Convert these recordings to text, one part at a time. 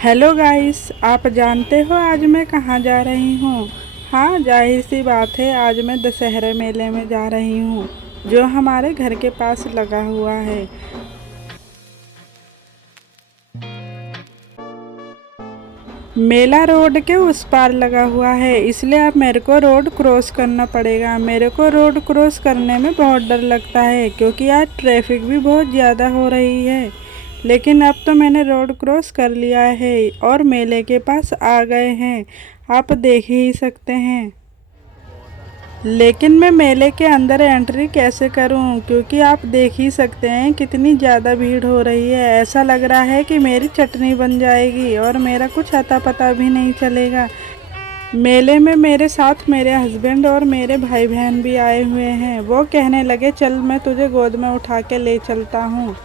Hello guys, आप जानते हो आज मैं कहाँ जा रही हूँ। हाँ, जाहिर सी बात है, आज मैं दशहरा मेले में जा रही हूँ जो हमारे घर के पास लगा हुआ है। मेला रोड के उस पार लगा हुआ है, इसलिए अब मेरे को रोड क्रॉस करना पड़ेगा। मेरे को रोड क्रॉस करने में बहुत डर लगता है क्योंकि आज ट्रैफिक भी बहुत ज़्यादा हो रही है। लेकिन अब तो मैंने रोड क्रॉस कर लिया है और मेले के पास आ गए हैं, आप देख ही सकते हैं। लेकिन मैं मेले के अंदर एंट्री कैसे करूं, क्योंकि आप देख ही सकते हैं कितनी ज़्यादा भीड़ हो रही है। ऐसा लग रहा है कि मेरी चटनी बन जाएगी और मेरा कुछ अता पता भी नहीं चलेगा। मेले में मेरे साथ मेरे हस्बैंड और मेरे भाई बहन भी आए हुए हैं। वो कहने लगे चल मैं तुझे गोद में उठा के ले चलता हूँ।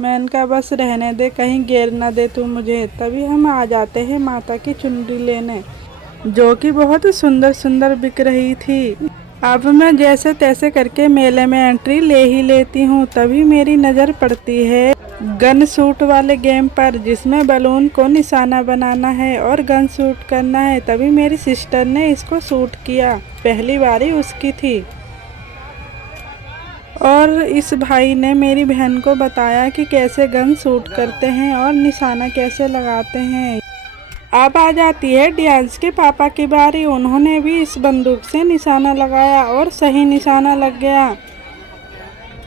मैं इनका बस रहने दे, कहीं गिर ना दे तू मुझे। तभी हम आ जाते हैं माता की चुनरी लेने, जो कि बहुत सुंदर सुंदर बिक रही थी। अब मैं जैसे तैसे करके मेले में एंट्री ले ही लेती हूँ, तभी मेरी नज़र पड़ती है गन शूट वाले गेम पर, जिसमें बलून को निशाना बनाना है और गन शूट करना है। तभी मेरी सिस्टर ने इसको शूट किया, पहली बारी उसकी थी। और इस भाई ने मेरी बहन को बताया कि कैसे गन शूट करते हैं और निशाना कैसे लगाते हैं। अब आ जाती है डियांश के पापा की बारी। उन्होंने भी इस बंदूक से निशाना लगाया और सही निशाना लग गया।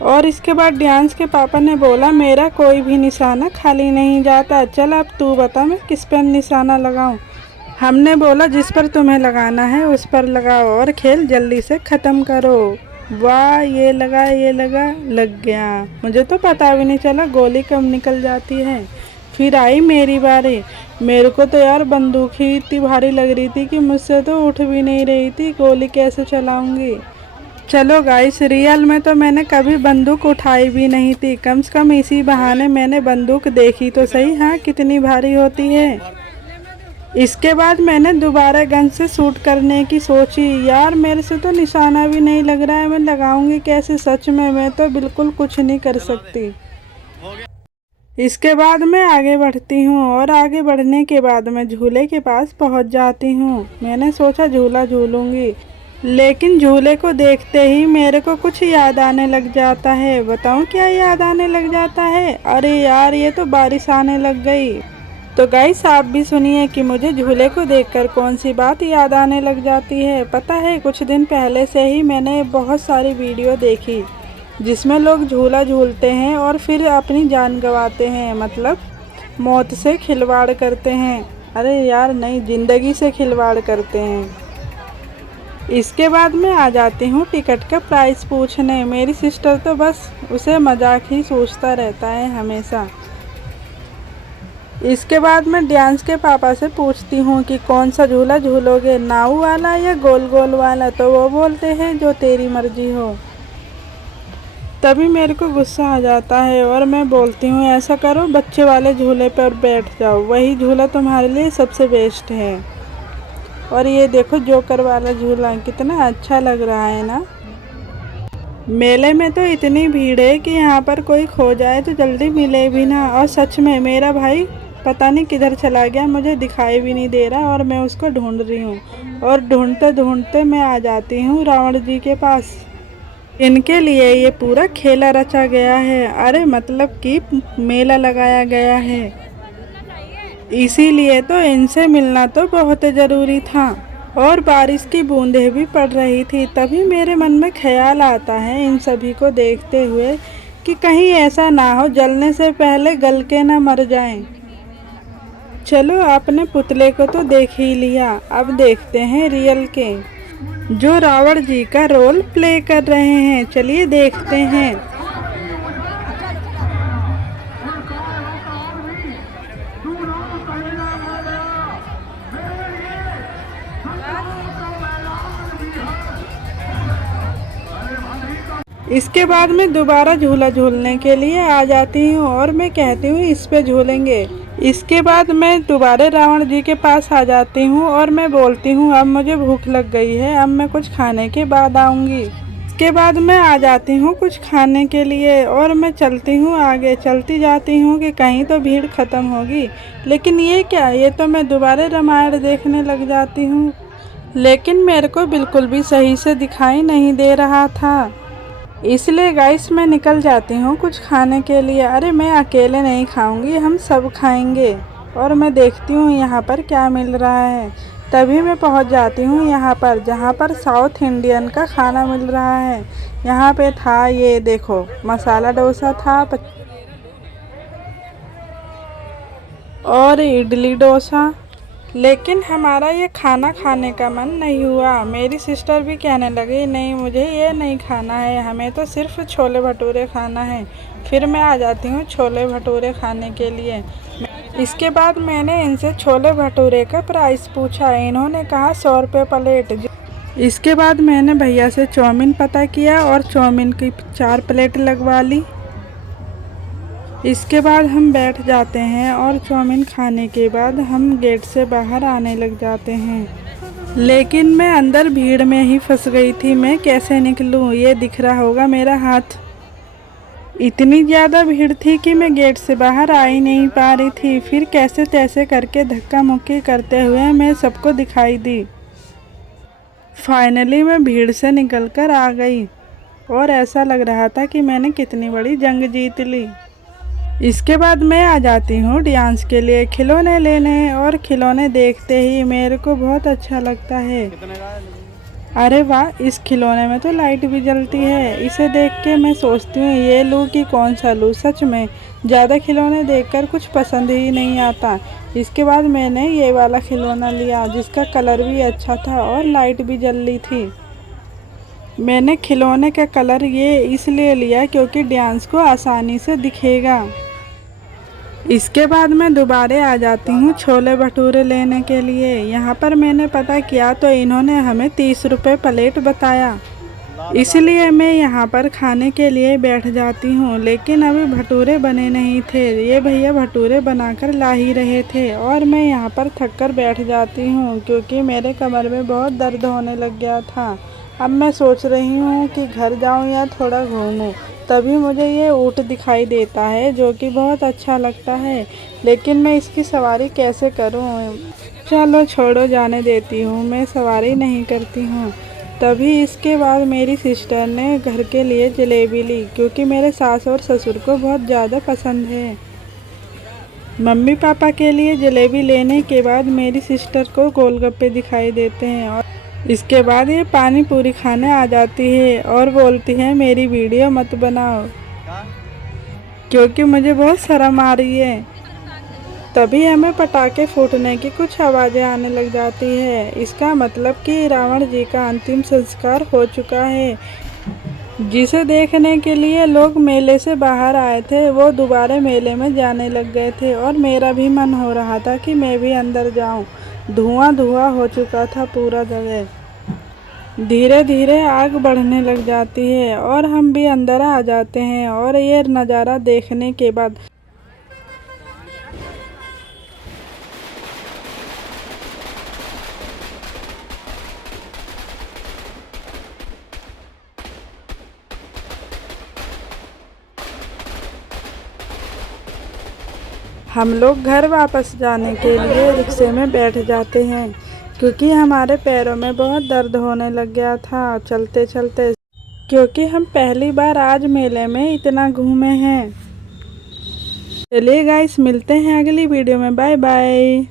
और इसके बाद डियांश के पापा ने बोला मेरा कोई भी निशाना खाली नहीं जाता, चल अब तू बता मैं किस पर निशाना लगाऊं। हमने बोला जिस पर तुम्हें लगाना है उस पर लगाओ और खेल जल्दी से ख़त्म करो। वाह, ये लगा लग गया। मुझे तो पता भी नहीं चला गोली कब निकल जाती है। फिर आई मेरी बारी। मेरे को तो यार बंदूक ही इतनी भारी लग रही थी कि मुझसे तो उठ भी नहीं रही थी, गोली कैसे चलाऊंगी। चलो गाइस, रियल में तो मैंने कभी बंदूक उठाई भी नहीं थी, कम से कम इसी बहाने मैंने बंदूक देखी तो सही, हाँ कितनी भारी होती है। इसके बाद मैंने दोबारा गन से शूट करने की सोची। यार मेरे से तो निशाना भी नहीं लग रहा है, मैं लगाऊंगी कैसे। सच में मैं तो बिल्कुल कुछ नहीं कर सकती। इसके बाद मैं आगे बढ़ती हूँ और आगे बढ़ने के बाद मैं झूले के पास पहुँच जाती हूँ। मैंने सोचा झूला झूलूंगी, लेकिन झूले को देखते ही मेरे को कुछ याद आने लग जाता है। बताऊँ क्या याद आने लग जाता है? अरे यार, ये तो बारिश आने लग गई। तो गाइस आप भी सुनिए कि मुझे झूले को देखकर कौन सी बात याद आने लग जाती है। पता है, कुछ दिन पहले से ही मैंने बहुत सारी वीडियो देखी जिसमें लोग झूला झूलते हैं और फिर अपनी जान गंवाते हैं, मतलब मौत से खिलवाड़ करते हैं। अरे यार नहीं, ज़िंदगी से खिलवाड़ करते हैं। इसके बाद मैं आ जाती हूँ टिकट का प्राइस पूछने। मेरी सिस्टर तो बस उसे मजाक ही सोचता रहता है हमेशा। इसके बाद मैं डियांश के पापा से पूछती हूँ कि कौन सा झूला झूलोगे, नाव वाला या गोल गोल वाला। तो वो बोलते हैं जो तेरी मर्जी हो। तभी मेरे को गुस्सा आ जाता है और मैं बोलती हूँ ऐसा करो बच्चे वाले झूले पर बैठ जाओ, वही झूला तुम्हारे लिए सबसे बेस्ट है। और ये देखो जोकर वाला झूला कितना अच्छा लग रहा है ना। मेले में तो इतनी भीड़ है कि यहाँ पर कोई खो जाए तो जल्दी मिले भी ना। और सच में मेरा भाई पता नहीं किधर चला गया, मुझे दिखाई भी नहीं दे रहा और मैं उसको ढूंढ रही हूँ। और ढूंढते ढूंढते मैं आ जाती हूँ रावण जी के पास। इनके लिए ये पूरा खेला रचा गया है, अरे मतलब कि मेला लगाया गया है, इसीलिए तो इनसे मिलना तो बहुत ज़रूरी था। और बारिश की बूंदें भी पड़ रही थी। तभी मेरे मन में ख्याल आता है इन सभी को देखते हुए कि कहीं ऐसा ना हो जलने से पहले गल के ना मर जाएं। चलो अपने पुतले को तो देख ही लिया, अब देखते हैं रियल के, जो रावण जी का रोल प्ले कर रहे हैं। चलिए देखते हैं। इसके बाद मैं दोबारा झूला झूलने के लिए आ जाती हूँ और मैं कहती हूँ इस पे झूलेंगे। इसके बाद मैं दोबारा रावण जी के पास आ जाती हूँ और मैं बोलती हूँ अब मुझे भूख लग गई है, अब मैं कुछ खाने के बाद आऊँगी। इसके बाद मैं आ जाती हूँ कुछ खाने के लिए और मैं चलती हूँ आगे, चलती जाती हूँ कि कहीं तो भीड़ ख़त्म होगी। लेकिन ये क्या, ये तो मैं दोबारा रामायण देखने लग जाती हूँ, लेकिन मेरे को बिल्कुल भी सही से दिखाई नहीं दे रहा था। इसलिए गाइस मैं निकल जाती हूँ कुछ खाने के लिए। अरे मैं अकेले नहीं खाऊंगी, हम सब खाएंगे। और मैं देखती हूँ यहाँ पर क्या मिल रहा है। तभी मैं पहुँच जाती हूँ यहाँ पर, जहाँ पर साउथ इंडियन का खाना मिल रहा है। यहाँ पे था, ये देखो, मसाला डोसा था और इडली डोसा। लेकिन हमारा ये खाना खाने का मन नहीं हुआ। मेरी सिस्टर भी कहने लगी, नहीं मुझे ये नहीं खाना है, हमें तो सिर्फ छोले भटूरे खाना है। फिर मैं आ जाती हूँ छोले भटूरे खाने के लिए। इसके बाद मैंने इनसे छोले भटूरे का प्राइस पूछा। इन्होंने कहा 100 रुपये प्लेट। इसके बाद मैंने भैया से चाउमीन पता किया और चाउमीन की 4 प्लेट लगवा ली। इसके बाद हम बैठ जाते हैं और चाउमीन खाने के बाद हम गेट से बाहर आने लग जाते हैं। लेकिन मैं अंदर भीड़ में ही फंस गई थी। मैं कैसे निकलूं? ये दिख रहा होगा मेरा हाथ। इतनी ज़्यादा भीड़ थी कि मैं गेट से बाहर आ ही नहीं पा रही थी। फिर कैसे तैसे करके धक्का मुक्की करते हुए मैं सबको दिखाई दी। फाइनली मैं भीड़ से निकलकर आ गई और ऐसा लग रहा था कि मैंने कितनी बड़ी जंग जीत ली। इसके बाद मैं आ जाती हूँ डांस के लिए खिलौने लेने, और खिलौने देखते ही मेरे को बहुत अच्छा लगता है। अरे वाह, इस खिलौने में तो लाइट भी जलती है। इसे देख के मैं सोचती हूँ ये लूँ कि कौन सा लूँ। सच में ज़्यादा खिलौने देखकर कुछ पसंद ही नहीं आता। इसके बाद मैंने ये वाला खिलौना लिया जिसका कलर भी अच्छा था और लाइट भी जल रही थी। मैंने खिलौने का कलर ये इसलिए लिया क्योंकि डांस को आसानी से दिखेगा। इसके बाद मैं दोबारा आ जाती हूँ छोले भटूरे लेने के लिए। यहाँ पर मैंने पता किया तो इन्होंने हमें 30 रुपये प्लेट बताया। इसलिए मैं यहाँ पर खाने के लिए बैठ जाती हूँ। लेकिन अभी भटूरे बने नहीं थे। ये भैया भटूरे बनाकर ला ही रहे थे और मैं यहाँ पर थक कर बैठ जाती हूँ क्योंकि मेरे कमर में बहुत दर्द होने लग गया था। अब मैं सोच रही हूँ कि घर जाऊँ या थोड़ा घूमूँ। तभी मुझे ये ऊँट दिखाई देता है जो कि बहुत अच्छा लगता है। लेकिन मैं इसकी सवारी कैसे करूँ? चलो छोड़ो, जाने देती हूँ, मैं सवारी नहीं करती हूँ। तभी इसके बाद मेरी सिस्टर ने घर के लिए जलेबी ली क्योंकि मेरे सास और ससुर को बहुत ज़्यादा पसंद है। मम्मी पापा के लिए जलेबी लेने के बाद मेरी सिस्टर को गोलगप्पे दिखाई देते हैं और इसके बाद ये पानी पूरी खाने आ जाती है और बोलती है मेरी वीडियो मत बनाओ क्योंकि मुझे बहुत शर्म आ रही है। तभी हमें पटाखे फूटने की कुछ आवाज़ें आने लग जाती है। इसका मतलब कि रावण जी का अंतिम संस्कार हो चुका है। जिसे देखने के लिए लोग मेले से बाहर आए थे वो दोबारा मेले में जाने लग गए थे और मेरा भी मन हो रहा था कि मैं भी अंदर जाऊं। धुआं धुआं हो चुका था पूरा जगह। धीरे धीरे आग बढ़ने लग जाती है और हम भी अंदर आ जाते हैं। और ये नज़ारा देखने के बाद हम लोग घर वापस जाने के लिए रिक्शे में बैठ जाते हैं क्योंकि हमारे पैरों में बहुत दर्द होने लग गया था चलते चलते, क्योंकि हम पहली बार आज मेले में इतना घूमे हैं। चलिए गाइस, मिलते हैं अगली वीडियो में। Bye bye.